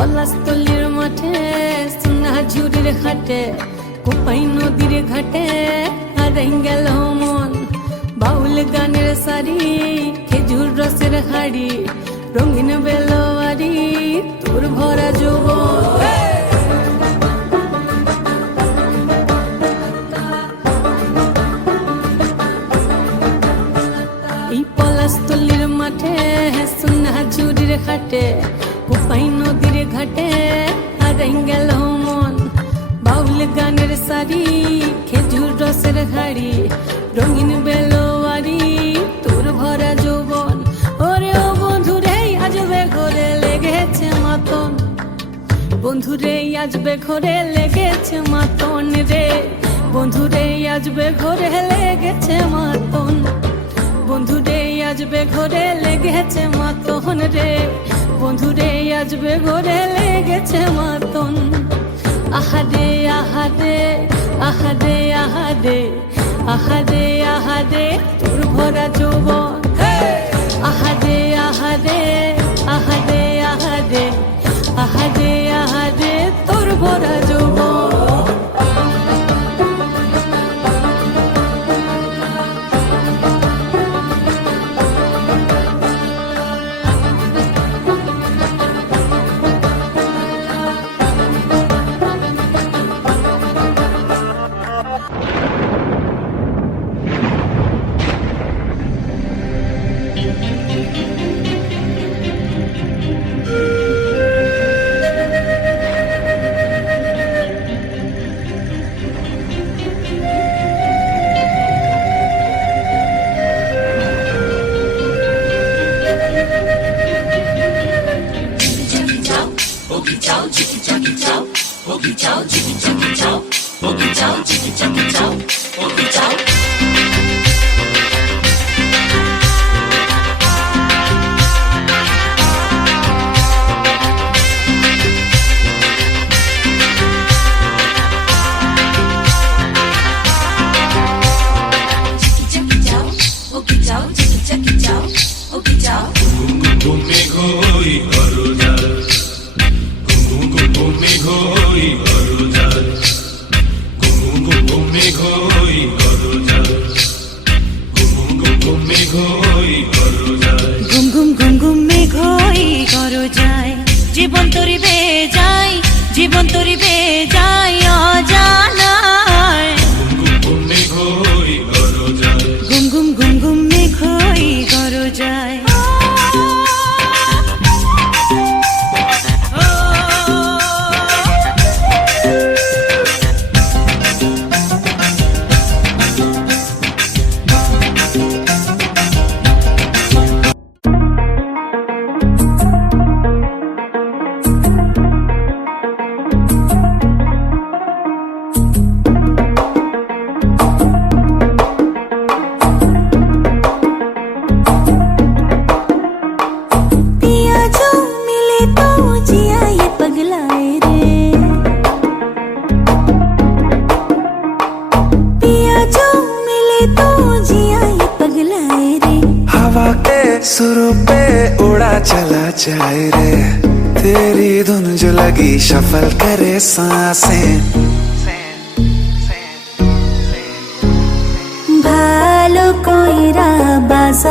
পলাশতলির মাঠে সোনা ঝুড়ির ঘাটে কোপাই নদীর ঘাটে, হারাই গেল মন। বাউল গানের শাড়ি খেজুর রসের হাড়ি, রঙিন বেলোয়ারি, তোর ভরা যৌবন। এই পলাশতলির মাঠে সোনা ঝুড়ির ঘাটে কোপাই নদীর ঘাটে হারাই গেল মন বাউল গানের খেজুর রসের হাড়ি রঙিন বেলোয়ারি তোর ভরা যৌবন ওরে ও বন্ধুরে আজবে ঘরে লেগেছে মাতন বন্ধুরে আজবে ঘরে লেগেছে মাতন রে বন্ধুরে আজবে ঘরে লেগেছে মাতন বন্ধুরে আজবে ঘরে লেগেছে মাতন রে বন্ধুরে আজবে ঘরে লেগেছে মাতন। আহাদে আহাদে আহাদে আহাদে আহাদে আহাদে ভরা যৌবন। ঘুমে জীবন তরিবে যাই জীবন তরিবে যায় सुरों पे उड़ा चला जाए रे। तेरी धुन जो लगी सफल करे सांसे। भालो कोई रा बाजा